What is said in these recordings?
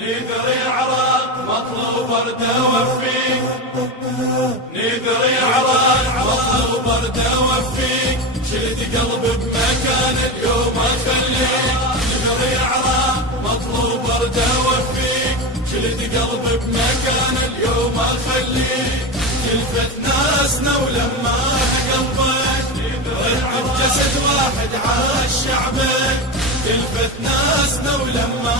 نذري عراق مطلوب ورده وفيك، نذري عراق مطلوب ورده وفيك، شلت قلبي بمكان اليوم اخليك. نذري عراق مطلوب ورده وفيك، شلت قلبي بمكان اليوم اخليك. تلفت ناسنا ولما قلبك رجع بجسد واحد عاش شعبك. تلفت ناسنا ولما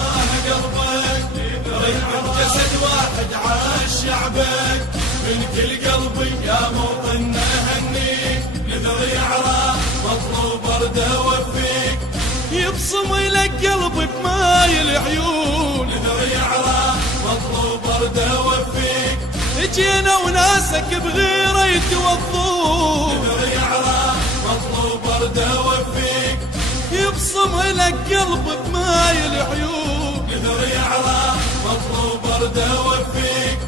قلبك رجع بجسد واحد عاش شعبك. من كل قلبي يا موطننا هنيك، نذري عراق مطلوب ورده وفيك، يبصم لك قلبي بماي العيون. نذري عراق مطلوب ورده وفيك، اجينا وناسك بغيره يتوضون. نذري عراق مطلوب ورده وفيك، يبصم لك قلبي بماي العيون. نذري عراق مطلوب ورده وفيك،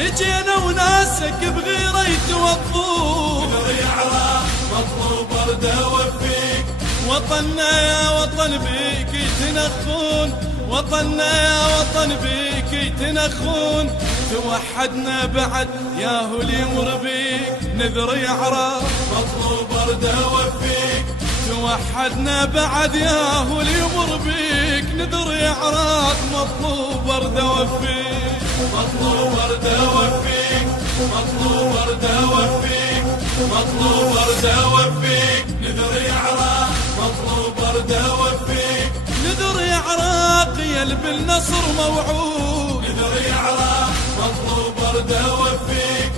اجينا وناسك بغيره يتوضون. نذري عراق مطلوب ورده وفيك، وطننا يا وطن بيك يتنخون، وطننا يا وطن بيك يتنخون. توحدنا بعد يا هو اللي يمر بيك، نذري عراق مطلوب ورده وفيك، توحدنا بعد يا هو اللي يمر بيك. نذري عراق مطلوب ورده وفيك، مطلوب ورده وفيك، مطلوب ورده وفيك، مطلوب ورده وفيك. نذري عراق مطلوب ورده وفيك، نذري عراق يا بالنصر موعود. نذري عراق مطلوب ورده وفيك،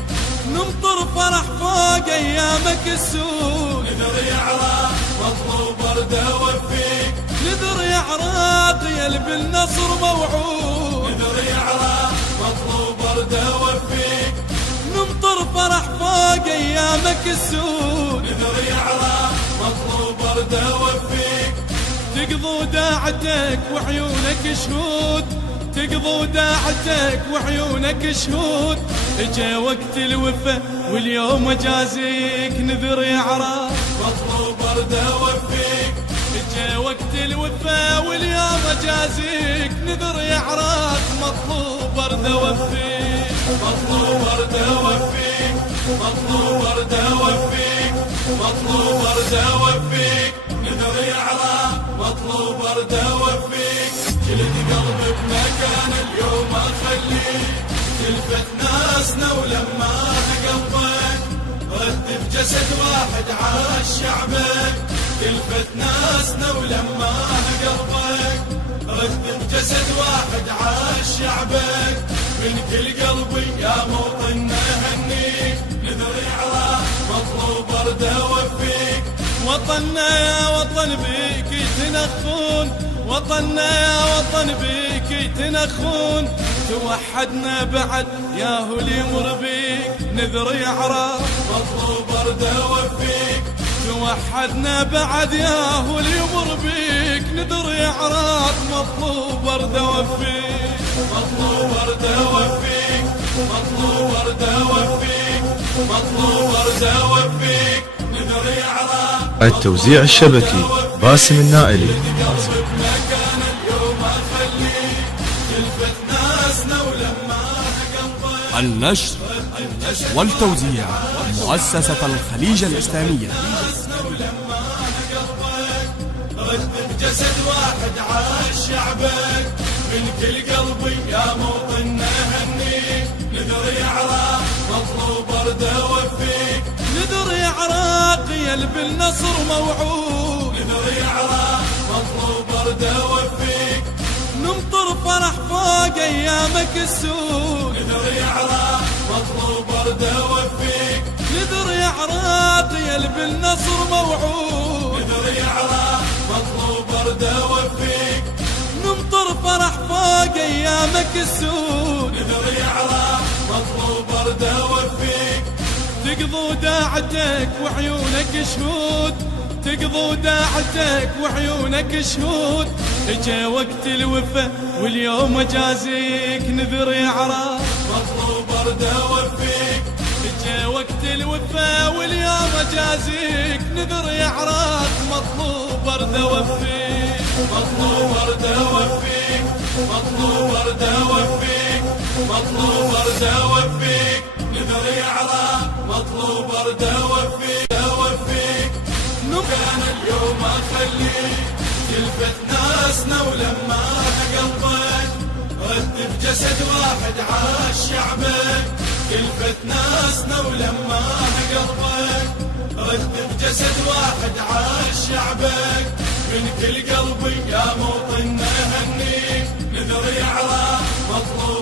نمطر فرح فوق ايامك السود. نذري عراق مطلوب ورده وفيك، نذري عراق يا بالنصر موعود. نذري عراق مطلوب ورده وفيك، نمطر فرح فوق ايامك السود. نذري عراق مطلوب ورده وفيك، تقضوا داعتك وعيونك شهود، تقضوا داعتك وعيونك شهود. اجا وقت الوفا واليوم اجازيك، نذري عراق مطلوب ورده وفيك، اجا وقت الوفا واليوم اجازيك. نذري عراق مطلوب ورده وفيك، مطلوب ورده وفيك، مطلوب ورده وفيك، مطلوب ورده وفيك. نذري عراق مطلوب ورده وفيك، جلد قلبي بمكان اليوم اخليك. تلفت ناسنا ولما قلبك رد بجسد واحد عاش شعبك. تلفت ناسنا ولما قلبك رد بجسد واحد عاش شعبك. من كل قلبي يا موطننا هنيك، نذري عراق مطلوب ورده وفيك. وطننا يا وطن بيك يتنخون، وطننا يا وطن بيك يتنخون. توحدنا بعد يا هو اللي يمر بيك، نذري عراق مطلوب ورده وفيك، توحدنا بعد يا هو اللي يمر بيك. نذري عراق مطلوب ورده وفيك، مطلوب ورده وفيك، مطلوب ورده وفيك، مطلوب ورده وفيك. نذري عراق التوزيع الشبكي باسم النائلي. مكان اليوم اخليك. تلفت ناسنا ولما قلبك النشر والتوزيع مؤسسة الخليج الإسلامية. رد بجسد واحد عاش شعبك. من كل قلبي يا موطننا هنيك، نذري عراق مطلوب ورده وفيك، نذري عراق يا بالنصر موعود. نذري عراق مطلوب ورده وفيك، نمطر فرح فوق ايامك السود. نذري عراق مطلوب ورده وفيك، نذري عراق يا بالنصر موعود. نذري عراق مطلوب ورده وفيك، نمطر فرح فوق ايامك السود. نذري عراق مطلوب ورده وفيك، تقضوا داعتك وعيونك شهود، تقضوا داعتك وعيونك شهود. اجا وقت الوفا واليوم اجازيك، نذري عراق مطلوب ورده وفيك، جا وقت الوفا واليوم اجازيك، نذر يا عراق مطلوب ورده وفيك، مطلوب ورده وفيك، مطلوب ورده وفيك، مطلوب ورده وفيك، نذر يا عراق مطلوب ورده وفيك، وفيك كان اليوم اخليك تلفت ناسنا ولما قلبك رد بجسد واحد عاش شعبك، تلفت ناسنا ولما قلبك رد بجسد واحد عاش شعبك، من كل قلبي يا موطن هنيك، نذر يا عراق مطلوب